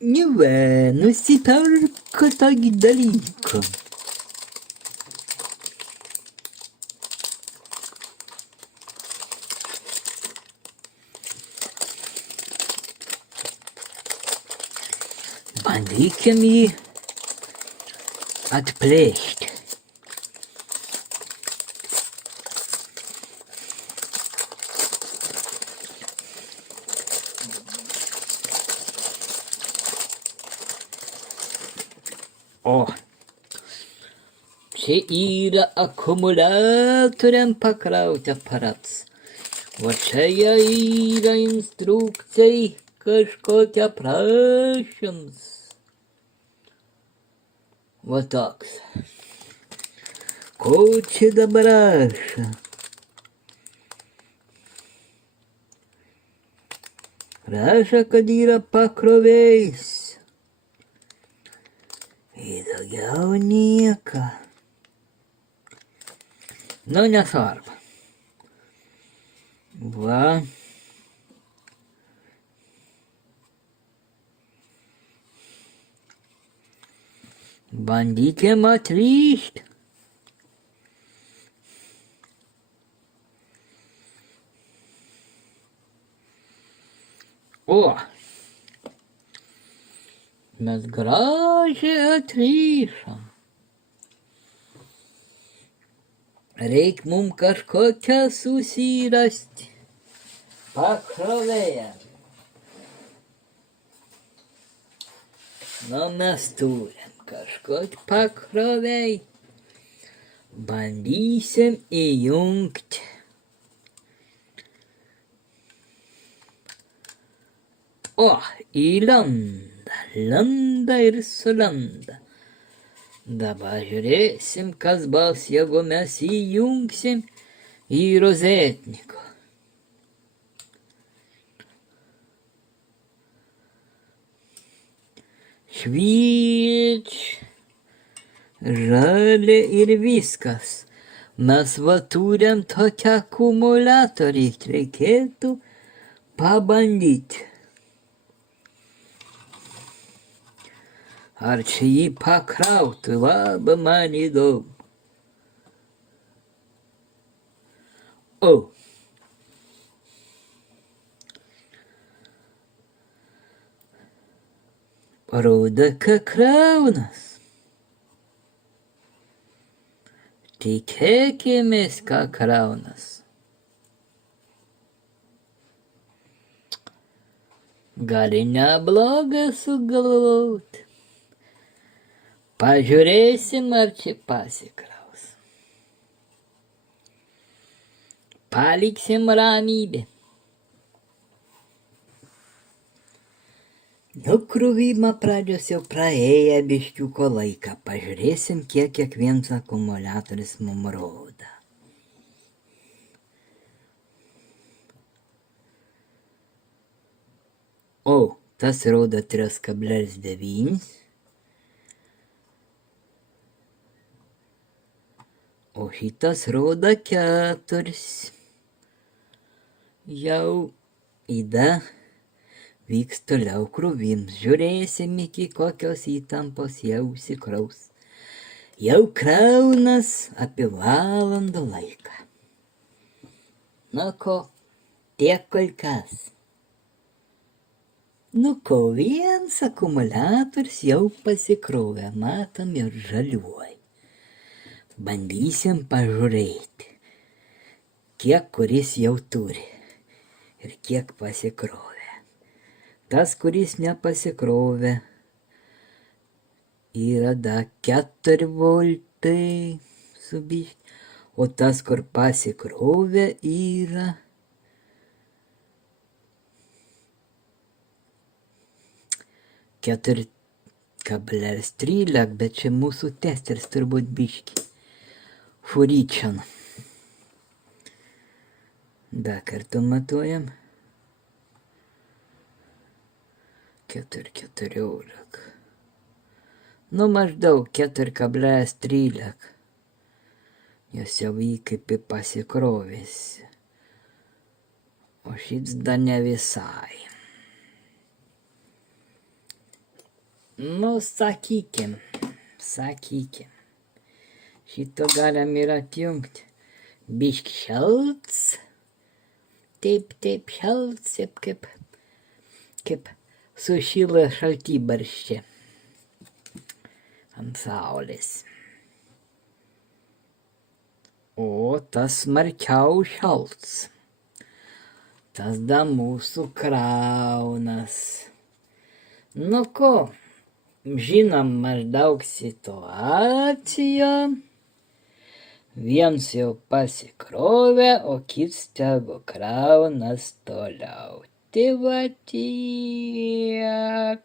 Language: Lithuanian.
Не, только так далеко. Bandikam jį atplėšti. O, čia yra akumuliatoriam pakrauti aparatas. O čia yra instrukcijai kažkokia prašyms. Va toks. Ko čia dabar rašo? Rašo, kad yra pakrovėjais. Ir daugiau nieko. Nu, nesvarbu. Va. Bandykim atryžti. O, mes gražiai atryšom. Reik mum kažkokią susirasti pakrovėją. Nu, mes turim kažkokį pakrovėją. Bandysim įjungti. O, landa ir sulanda. Dabar žiūrėsim, kas bus, jeigu mes įjungsim į rozetniką. Švyč, žalia ir viskas. Mes va turim tokią akumuliatorių, reikėtų pabandyti. Ar čia jį pakrauti, labai man įdomu. O. Rodo, kad kraunas. Tikėkimės, kad kraunas. Gali neblogą sugalvoti. Pažiūrėsim, ar čia pasikraus. Paliksim ramybę. Nuo krovimo pradžios jau praėję biškiuko laiką. Pažiūrėsim, kiek kiekvienas akumuliatorius mum rodo. O, tas rodo 3,9. O šitas rodo 4. Jau įda vyks toliau krovims. Žiūrėsim, iki kokios įtampos jau užsikraus. Jau kraunas apie valandą laiką. Nu ko, tiek kol kas. Nu ko, vienas akumuliatorius jau pasikrovė, matom ir žaliuoja. Bandysim pažiūrėti, kiek kuris jau turi ir kiek pasikrovė. Tas, kuris nepasikrovė, yra dar 4 voltai su biškį, o tas, kur pasikrovė, yra 4,13, bet čia mūsų testeris turbūt biškį. Фуричан. Dar kartą matuojam. 4,14. Nu maždaug 4,13. Jos jau įkaipį pasikrovės. O šits dar ne visai. Nu, sakykim. Šito galim ir atjungti. Biški šalts. Taip, šalts, kaip sušyla šaltibarščiai ant saulės. O tas smarkiau šalts. Tas da mūsų kraunas. Nu ko, žinom maždaug situaciją. Viens jau pasikrovė, o kits tegu kraunas toliau. Tai va tiek.